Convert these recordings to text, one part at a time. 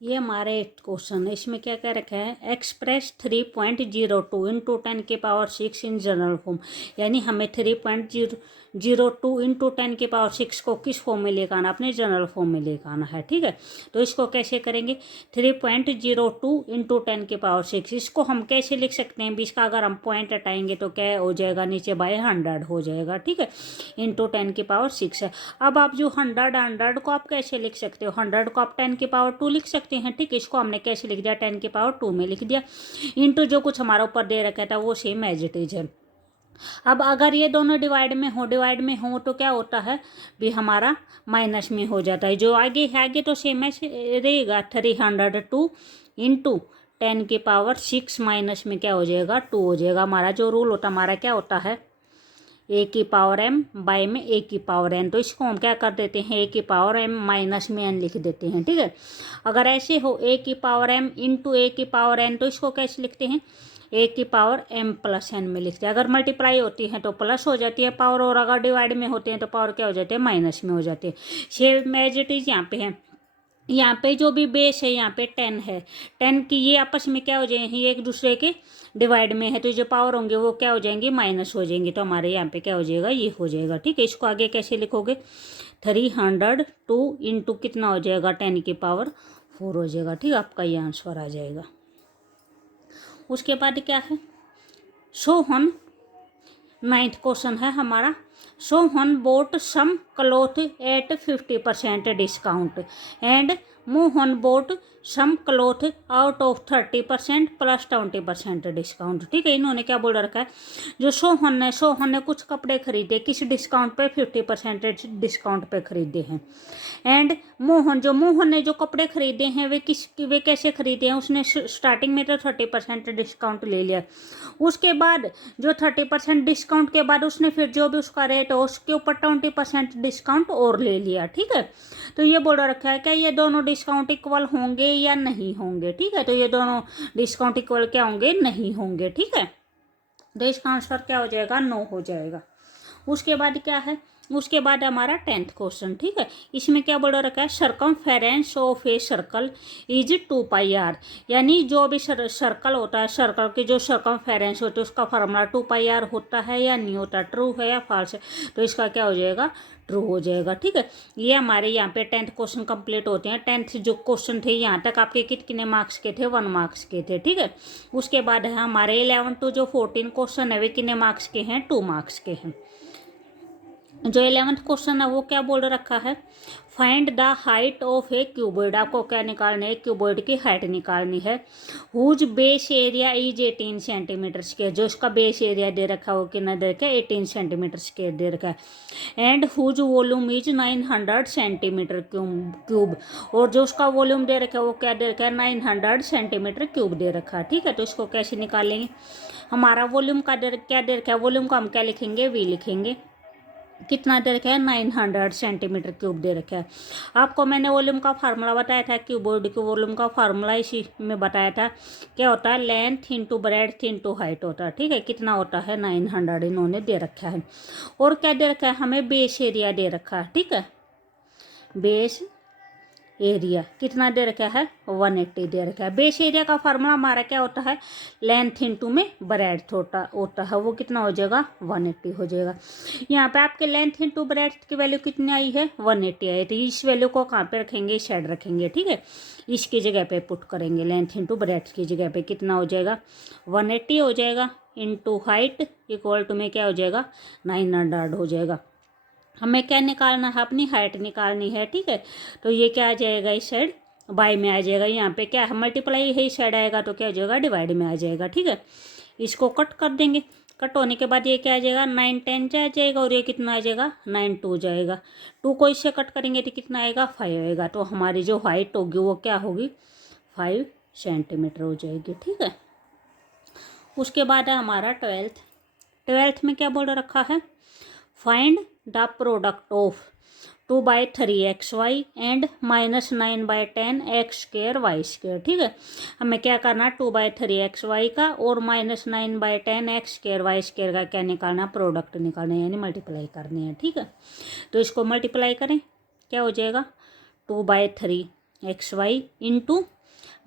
ये हमारे क्वेश्चन है, इसमें क्या क्या रखा है, express 3.02 into 10⁻6 in general form. यानी हमें 3.02 इंटू 10⁻6 को किस फॉर्म में लेकर आना, अपने जनरल फॉर्म में लेकर आना है। ठीक है, तो इसको कैसे करेंगे, 3.02 इंटू 10⁻6 इसको हम कैसे लिख सकते हैं, 20 का अगर हम पॉइंट हटाएंगे तो क्या हो जाएगा, नीचे बाय 100 हो जाएगा। ठीक है, इंटू 10⁻6 है। अब आप जो 100 को आप कैसे लिख सकते हो, 100 को आप 10⁻2 लिख सकते हैं। ठीक है, इसको हमने कैसे लिख दिया, 10⁻2 में लिख दिया, इंटू जो कुछ हमारा ऊपर दे रखा था वो सेम एज इट इज है। अब अगर ये दोनों डिवाइड में हो तो क्या होता है भी, हमारा माइनस में हो जाता है। जो आगे तो सेम एज रहेगा, 302 इंटू 10⁻6 माइनस में क्या हो जाएगा, 2 हो जाएगा। हमारा जो रूल होता है, हमारा क्या होता है, a⁻m बाय में a⁻n। तो इसको हम क्या कर देते हैं, a⁻m माइनस में n लिख देते हैं। ठीक है, अगर ऐसे हो a⁻m इंटू a⁻n तो इसको कैसे लिखते हैं, a⁻m प्लस n में लिखते हैं। अगर मल्टीप्लाई होती है तो प्लस हो जाती है पावर, और अगर डिवाइड में होते हैं तो पावर क्या हो जाती है, माइनस में हो जाती है। सेम एज इट इज यहाँ पे है। यहाँ पे जो भी बेस है, यहाँ पे 10 है, 10 की ये आपस में क्या हो जाएंगे, ये एक दूसरे के डिवाइड में है, तो जो पावर होंगे वो क्या हो जाएंगे, माइनस हो जाएंगे। तो हमारे यहाँ पे क्या हो जाएगा, ये हो जाएगा। ठीक है, इसको आगे कैसे लिखोगे, 302 इंटू कितना हो जाएगा, 10⁻4 हो जाएगा। ठीक है, आपका ये आंसर आ जाएगा। उसके बाद क्या है, सोहन 9th क्वेश्चन है हमारा, Sohan bought some cloth at 50% discount and Mohan bought some cloth out of 30% plus 20% discount. ठीक है, इन्होंने क्या बोल रखा है, जो सोहन ने कुछ कपड़े खरीदे किस डिस्काउंट पे, 50% डिस्काउंट पे खरीदे हैं। एंड मोहन ने जो कपड़े खरीदे हैं वे कैसे खरीदे हैं, उसने स्टार्टिंग में तो 30% डिस्काउंट ले लिया, उसके बाद जो 30% डिस्काउंट के बाद उसने फिर जो भी उसका रेट हो उसके ऊपर 20% डिस्काउंट और ले लिया। ठीक है, तो ये बोल रखा है क्या ये दोनों डिस्काउंट इक्वल होंगे या नहीं होंगे। ठीक है, तो ये दोनों डिस्काउंट इक्वल क्या होंगे, नहीं होंगे। ठीक है, तो इसका आंसर क्या हो जाएगा, 9 हो जाएगा। उसके बाद क्या है, उसके बाद हमारा 10th क्वेश्चन। ठीक है, इसमें क्या बोल रखा है, circumference of a circle is 2πr। यानी जो भी सर्कल होता है, सर्कल के जो सरकमफेरेंस होता है उसका फार्मूला 2πr होता है या नहीं होता, ट्रू है या फॉल्स है। तो इसका क्या हो जाएगा, ट्रू हो जाएगा। ठीक है, ये हमारे यहाँ पे 10th क्वेश्चन कंप्लीट होते हैं। 10th जो क्वेश्चन थे यहाँ तक आपके कितने मार्क्स के थे, 1 मार्क्स के थे। ठीक है, उसके बाद है हमारे 11 to जो 14 क्वेश्चन है वे कितने मार्क्स के हैं, 2 मार्क्स के हैं। जो 11th क्वेश्चन है वो क्या बोल रखा है, find the height of a cuboid. आपको क्या निकालना है, क्यूबॉइड की हाइट निकालनी है। Whose base area is 18 centimetre square. जो उसका बेस एरिया दे रखा है वो कितना दे रखा है, 18 सेंटीमीटर स्क्वायर दे रखा है। And whose volume is 900 centimetre cube. और जो उसका वॉल्यूम दे रखा है वो क्या दे रखा है, 900 सेंटीमीटर क्यूब दे रखा है। ठीक है, तो इसको कैसे निकालेंगे, हमारा वॉल्यूम का क्या दे रखा है, वॉल्यूम को हम क्या लिखेंगे, वी लिखेंगे। कितना दे रखा है, 900 सेंटीमीटर क्यूब दे रखा है। आपको मैंने वॉल्यूम का फार्मूला बताया था, क्यूबॉइड के वॉल्यूम का फार्मूला इसी में बताया था। क्या होता है, length into breadth into height होता है। ठीक है, कितना होता है, 900 इन्होंने दे रखा है। और क्या दे रखा है, हमें बेस एरिया दे रखा है। ठीक है, बेस एरिया कितना दे रखा है, 180 दे रखा है। बेस एरिया का फार्मूला हमारा क्या होता है, लेंथ इंटू में ब्रेड्थ होता है, वो कितना हो जाएगा, 180 हो जाएगा। यहाँ पे आपके लेंथ इंटू ब्रेड्थ की वैल्यू कितनी आई है, 180 आई। तो इस वैल्यू को कहाँ पे रखेंगे, साइड रखेंगे। ठीक है, इसकी जगह पे पुट करेंगे, लेंथ इंटू ब्रेड्थ की जगह पे कितना हो जाएगा, 180 हो जाएगा, इंटू हाइट इक्वल टू में क्या हो जाएगा, 900 हो जाएगा। हमें क्या निकालना है, अपनी हाइट निकालनी है। ठीक है, तो ये क्या आ जाएगा, इस साइड बाई में आ जाएगा। यहाँ पे क्या है, मल्टीप्लाई है, इस साइड आएगा तो क्या हो जाएगा, डिवाइड में आ जाएगा। ठीक है, इसको कट कर देंगे, कट होने के बाद ये क्या आ जाएगा, 9 10 आ जाएगा, और ये कितना आ जाएगा, 9 2 जाएगा। 2 को इससे कट करेंगे तो कितना आएगा, 5 आएगा। तो हमारी जो हाइट होगी वो क्या होगी, 5 सेंटीमीटर हो जाएगी। ठीक है, उसके बाद है हमारा 12th में क्या बोल रखा है, find the product of 2/3xy and -9/10x² y²। ठीक है, हमें क्या करना, 2/3xy का और -9/10x² y² का क्या निकालना, प्रोडक्ट निकालना है, यानी मल्टीप्लाई करनी है। ठीक है, तो इसको मल्टीप्लाई करें, क्या हो जाएगा, 2/3 x y into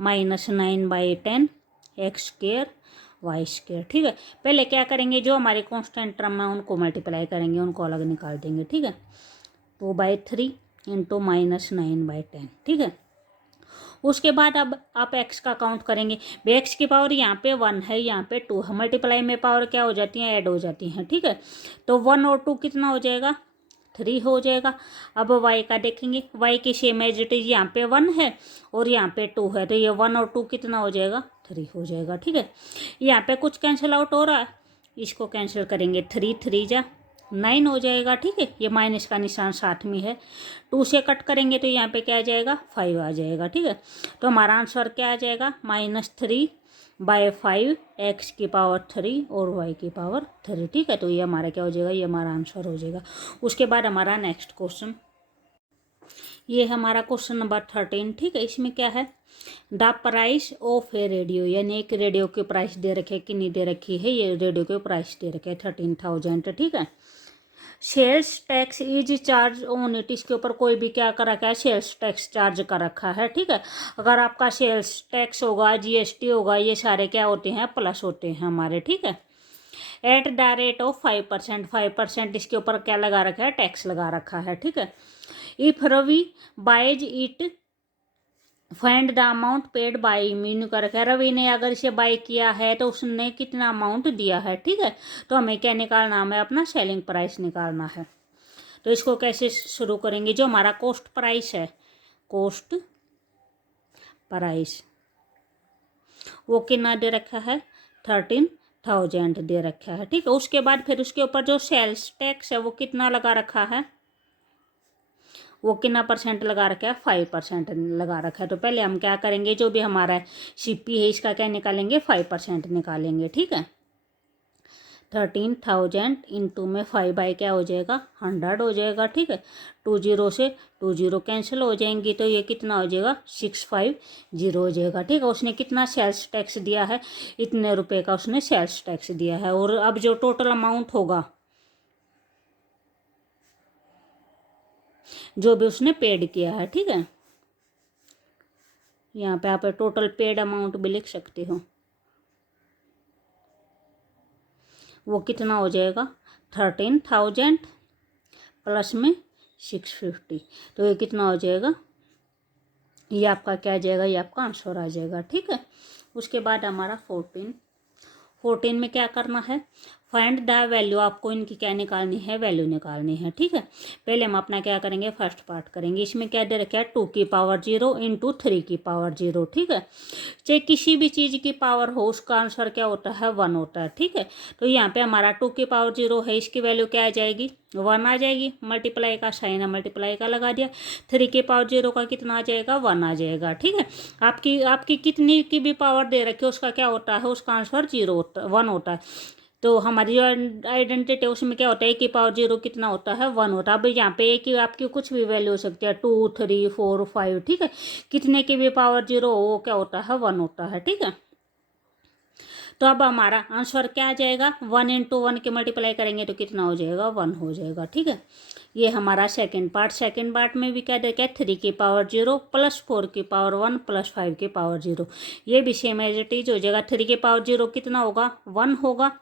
-9/10 x square y square. ठीक है, पहले क्या करेंगे, जो हमारे कांस्टेंट टर्म है उनको मल्टीप्लाई करेंगे, उनको अलग निकाल देंगे। ठीक है, 2/3 इंटू -9/10। ठीक है, उसके बाद अब आप एक्स का काउंट करेंगे। एक्स की पावर यहाँ पे 1 है, यहाँ पे 2 है, मल्टीप्लाई में पावर क्या हो जाती है, ऐड हो जाती हैं। ठीक है, तो 1 और 2 कितना हो जाएगा, 3 हो जाएगा। अब वाई का देखेंगे, वाई की सेम एज इट इज, यहाँ पे 1 है और यहाँ पे 2 है, तो ये 1 और 2 कितना हो जाएगा, 3 हो जाएगा। ठीक है, यहाँ पे कुछ कैंसिल आउट हो रहा है, इसको कैंसिल करेंगे, 3 3 जा 9 हो जाएगा। ठीक है, ये माइनस का निशान साथ में है, 2 से कट करेंगे तो यहाँ पे क्या आ जाएगा, 5 आ जाएगा। ठीक है, तो हमारा आंसर क्या आ जाएगा, -3/5 एक्स की पावर 3 और वाई की पावर 3। ठीक है, तो ये हमारा क्या हो जाएगा, ये हमारा आंसर हो जाएगा। उसके बाद हमारा नेक्स्ट क्वेश्चन, ये हमारा क्वेश्चन नंबर 13। ठीक है, इसमें क्या है, the price of A radio, यानी एक रेडियो की प्राइस दे रखे कि नहीं दे रखी है, ये रेडियो की प्राइस दे रखे 13,000। ठीक है, sales tax is charge on it, इसके ऊपर कोई भी क्या कर रखा है, सेल्स टैक्स चार्ज कर रखा है। ठीक है, अगर आपका सेल्स टैक्स होगा, जीएसटी होगा, ये सारे क्या होते हैं, प्लस होते हैं हमारे। ठीक है, एट द रेट ऑफ 5%, 5% इसके ऊपर क्या लगा रखा है, टैक्स लगा रखा है। ठीक है, if Ravi buys it find the amount paid by, Meenu का रखा है, रवि ने अगर इसे बाई किया है तो उसने कितना अमाउंट दिया है। ठीक है, तो हमें क्या निकालना है, अपना सेलिंग प्राइस निकालना है। तो इसको कैसे शुरू करेंगे, जो हमारा कॉस्ट प्राइस है, कॉस्ट प्राइस वो कितना दे रखा है, 13,000 दे रखा है। ठीक है, उसके बाद फिर उसके ऊपर जो सेल्स टैक्स है वो कितना लगा रखा है, वो कितना परसेंट लगा रखा है, 5% लगा रखा है। तो पहले हम क्या करेंगे, जो भी हमारा सीपी है इसका क्या निकालेंगे, 5% निकालेंगे। ठीक है, 13,000 इंटू में 5 बाई क्या हो जाएगा, 100 हो जाएगा। ठीक है, 20 से 20 कैंसिल हो जाएंगी, तो ये कितना हो जाएगा, 650 हो जाएगा। ठीक है, उसने कितना सेल्स टैक्स दिया है, इतने रुपए का उसने सेल्स टैक्स दिया है। और अब जो टोटल अमाउंट होगा, जो भी उसने पेड किया है। ठीक है, यहाँ पे आप टोटल पेड अमाउंट भी लिख सकते हो, वो कितना हो जाएगा, 13,000 प्लस में 650, तो ये कितना हो जाएगा, ये आपका क्या आ जाएगा, ये आपका आंसर आ जाएगा। ठीक है, उसके बाद हमारा 14 में क्या करना है, फाइंड द वैल्यू, आपको इनकी क्या निकालनी है, वैल्यू निकालनी है। ठीक है, पहले हम अपना क्या करेंगे, फर्स्ट पार्ट करेंगे। इसमें क्या दे रखा है, 2 की पावर 0 इंटू 3 की पावर 0। ठीक है, चाहे किसी भी चीज़ की पावर हो उसका आंसर क्या होता है, 1 होता है। ठीक है, तो यहाँ पे हमारा 2 की पावर 0 है, इसकी वैल्यू क्या आ जाएगी, 1 आ जाएगी, मल्टीप्लाई का साइन है, मल्टीप्लाई का लगा दिया। 3 की पावर 0 का कितना आ जाएगा, 1 आ जाएगा। ठीक है, आपकी कितनी की भी पावर दे रखी है उसका क्या होता है, उसका आंसर 1 होता है। तो हमारी जो आइडेंटिटी है उसमें क्या होता है, की पावर 0 कितना होता है, 1 होता है। अब यहाँ पे एक ही आपकी कुछ भी वैल्यू हो सकती है, 2 3 4 5। ठीक है, कितने की भी पावर 0 हो वो क्या होता है, 1 होता है। ठीक है, तो अब हमारा आंसर क्या आ जाएगा, 1 इंटू 1 के मल्टीप्लाई करेंगे तो कितना हो जाएगा, 1 हो जाएगा। ठीक है, ये हमारा सेकंड पार्ट में भी क्या देखा है, 3 की पावर 0 प्लस 4 की पावर 1 प्लस 5 की पावर 0, ये भी सेम एज इट इज हो जाएगा। 3 की पावर 0 कितना होगा, 1 होगा।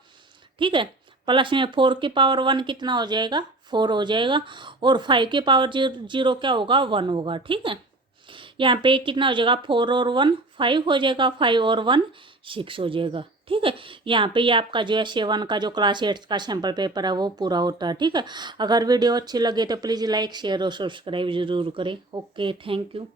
ठीक है, प्लस में 4 की पावर 1 कितना हो जाएगा, 4 हो जाएगा। और 5 की पावर 0 क्या होगा, 1 होगा। ठीक है, यहाँ पे कितना हो जाएगा, 4 और 1 5 हो जाएगा, 5 और 1 6 हो जाएगा। ठीक है, यहाँ पे ये आपका जो है 7 का जो क्लास 8 का सैम्पल पेपर है वो पूरा होता है। ठीक है, अगर वीडियो अच्छी लगे तो प्लीज़ लाइक शेयर और सब्सक्राइब जरूर करें। Okay, thank you.